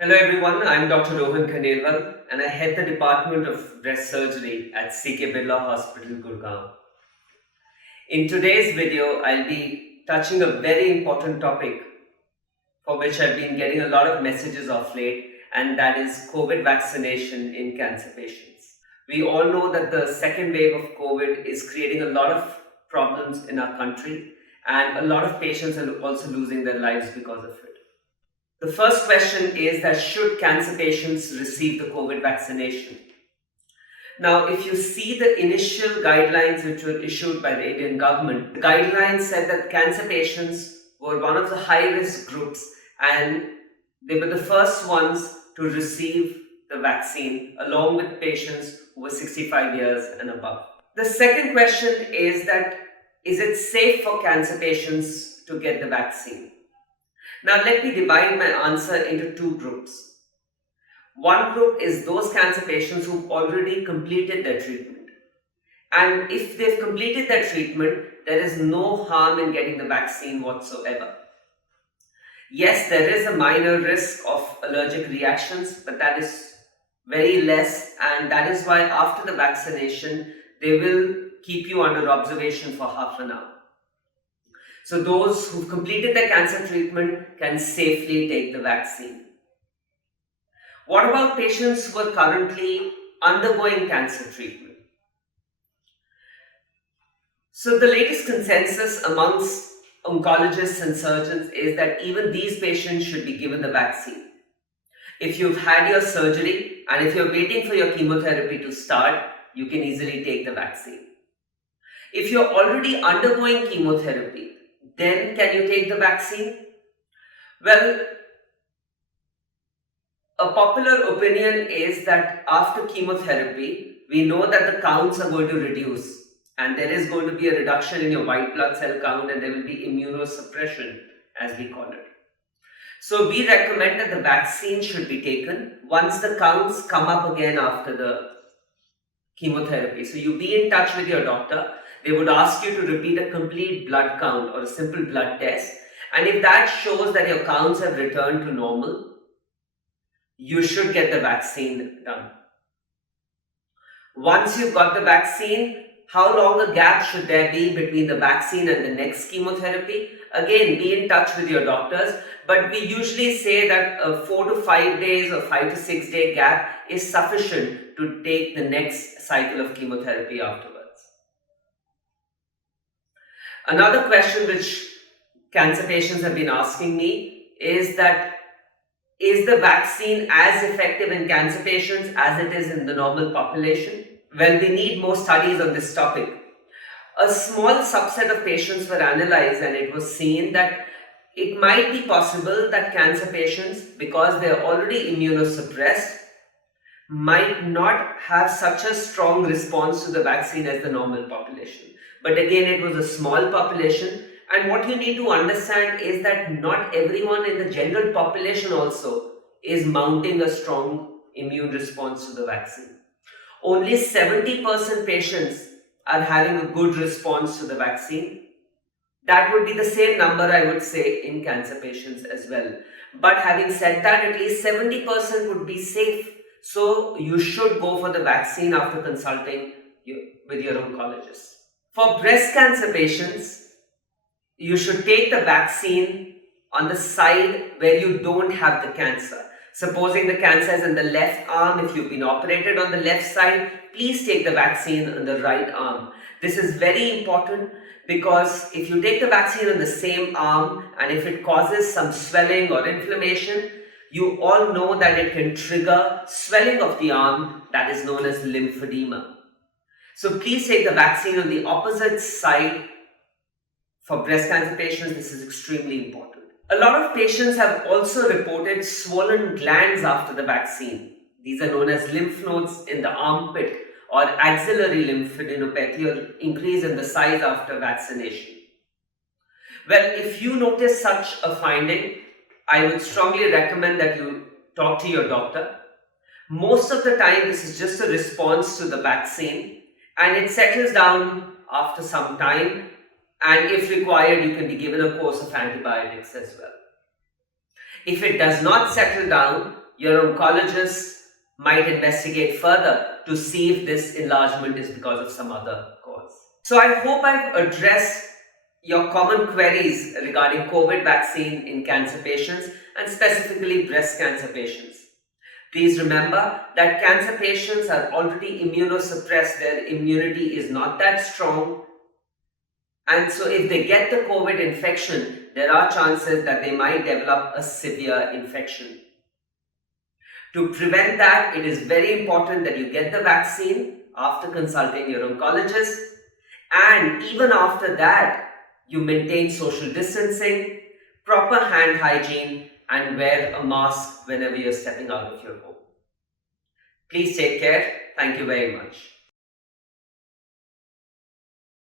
Hello everyone, I'm Dr. Rohan Khanelwal and I head the Department of Breast Surgery at CK Birla Hospital, Gurgaon. In today's video, I'll be touching a very important topic for which I've been getting a lot of messages of late, and that is COVID vaccination in cancer patients. We all know that the second wave of COVID is creating a lot of problems in our country, and a lot of patients are also losing their lives because of it. The first question is that should cancer patients receive the COVID vaccination? Now, if you see the initial guidelines which were issued by the Indian government, the guidelines said that cancer patients were one of the high risk groups and they were the first ones to receive the vaccine along with patients who were 65 years and above. The second question is it safe for cancer patients to get the vaccine? Now, let me divide my answer into two groups. One group is those cancer patients who've already completed their treatment. And if they've completed their treatment, there is no harm in getting the vaccine whatsoever. Yes, there is a minor risk of allergic reactions, but that is very less. And that is why after the vaccination, they will keep you under observation for half an hour. So those who've completed their cancer treatment can safely take the vaccine. What about patients who are currently undergoing cancer treatment? So the latest consensus amongst oncologists and surgeons is that even these patients should be given the vaccine. If you've had your surgery and if you're waiting for your chemotherapy to start, you can easily take the vaccine. If you're already undergoing chemotherapy, then can you take the vaccine? Well, a popular opinion is that after chemotherapy, we know that the counts are going to reduce and there is going to be a reduction in your white blood cell count and there will be immunosuppression, as we call it. So we recommend that the vaccine should be taken once the counts come up again after the chemotherapy. So you be in touch with your doctor. They would ask you to repeat a complete blood count or a simple blood test. And if that shows that your counts have returned to normal, you should get the vaccine done. Once you've got the vaccine, how long a gap should there be between the vaccine and the next chemotherapy? Again, be in touch with your doctors, but we usually say that a 4 to 5 days or 5 to 6 day gap is sufficient to take the next cycle of chemotherapy afterwards. Another question which cancer patients have been asking me is the vaccine as effective in cancer patients as it is in the normal population? Well, we need more studies on this topic. A small subset of patients were analyzed and it was seen that it might be possible that cancer patients, because they are already immunosuppressed, might not have such a strong response to the vaccine as the normal population. But again, it was a small population. And what you need to understand is that not everyone in the general population also is mounting a strong immune response to the vaccine. Only 70% patients are having a good response to the vaccine. That would be the same number, I would say, in cancer patients as well. But having said that, at least 70% would be safe. So you should go for the vaccine after consulting with your oncologist. For breast cancer patients, you should take the vaccine on the side where you don't have the cancer. Supposing the cancer is in the left arm, if you've been operated on the left side, please take the vaccine on the right arm. This is very important because if you take the vaccine on the same arm and if it causes some swelling or inflammation, you all know that it can trigger swelling of the arm that is known as lymphedema. So please take the vaccine on the opposite side. For breast cancer patients, this is extremely important. A lot of patients have also reported swollen glands after the vaccine. These are known as lymph nodes in the armpit or axillary lymphadenopathy, or increase in the size after vaccination. Well, if you notice such a finding, I would strongly recommend that you talk to your doctor. Most of the time, this is just a response to the vaccine and it settles down after some time. And if required, you can be given a course of antibiotics as well. If it does not settle down, your oncologist might investigate further to see if this enlargement is because of some other cause. So I hope I've addressed your common queries regarding COVID vaccine in cancer patients and specifically breast cancer patients. Please remember that cancer patients are already immunosuppressed, their immunity is not that strong, and so if they get the COVID infection, there are chances that they might develop a severe infection. To prevent that, it is very important that you get the vaccine after consulting your oncologist, and even after that, you maintain social distancing, proper hand hygiene, and wear a mask whenever you're stepping out of your home. Please take care. Thank you very much.